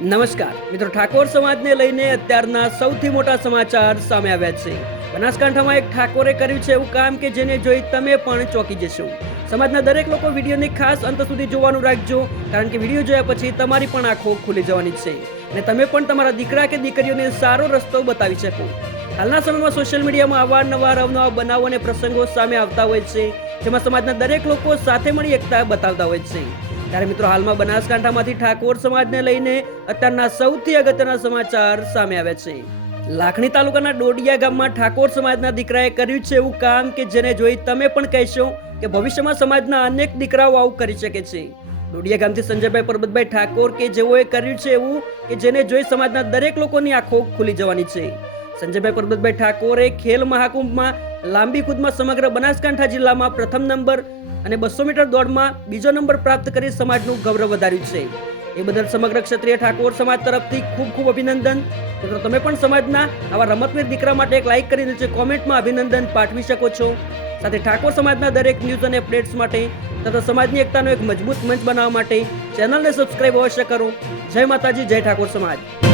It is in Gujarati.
નમસ્કાર મિત્રો, ઠાકોર સમાજને લઈને અત્યારના સૌથી મોટા સમાચાર સામે આવ્યા છે. બનાસકાંઠામાં એક ઠાકોરે કર્યું છે એવું કામ કે જેને જોઈ તમે પણ ચોંકી જશો. સમાજના દરેક લોકો વિડીયોને ખાસ અંત સુધી જોવાનું રાખજો, કારણ કે વિડીયો જોયા પછી તમારી પણ આંખો ખુલી જવાની છે અને તમે પણ તમારા દીકરા કે દીકરીઓને સારો રસ્તો બતાવી શકો. હાલના સમયમાં સોશિયલ મીડિયામાં અવારનવાર અવનવા બનાવો અને પ્રસંગો સામે આવતા હોય છે, જેમાં સમાજના દરેક લોકો સાથે મળી એકતા બતાવતા હોય છે. ત્યારે મિત્રો, હાલમાં બનાસકાંઠામાંથી ઠાકોર સમાજને લઈને અત્યારના સૌથી અગત્યના સમાચાર સામે આવ્યા છે. લાખણી તાલુકાના ડોડિયા ગામમાં ઠાકોર સમાજના દીકરાએ કર્યું છે એવું કામ કે જેને જોઈ તમે પણ કહેશો કે ભવિષ્યમાં સમાજના અનેક દીકરાઓ આવું કરી શકે છે. ડોડિયા ગામથી સંજયભાઈ પરબતભાઈ ઠાકોર કે જેઓએ કર્યું છે એવું કે જેને જોઈ સમાજના દરેક લોકોની આંખો ખુલી જવાની છે. સંજયભાઈ પરબતભાઈ ઠાકોરે ખેલ મહાકુંભમાં લાંબી કૂદમાં સમગ્ર બનાસકાંઠા જિલ્લામાં પ્રથમ નંબર અને 200 મીટર દોડમાં બીજો નંબર પ્રાપ્ત કરી સમાજનું ગૌરવ વધાર્યું છે. એ બદલ સમગ્ર ક્ષત્રિય ઠાકોર સમાજ તરફથી ખૂબ ખૂબ અભિનંદન. મિત્રો, તમે પણ સમાજના આવા રમતવીર દીકરા માટે એક લાઈક કરી નીચે કોમેન્ટમાં અભિનંદન પાઠવી શકો છો. સાથે ઠાકોર સમાજના દરેક ન્યૂઝ અને અપડેટ્સ માટે તથા સમાજની એકતાનો એક મજબૂત મંચ બનાવવા માટે ચેનલને સબસ્ક્રાઇબ અવશ્ય કરો. જય માતાજી, જય ઠાકોર સમાજ.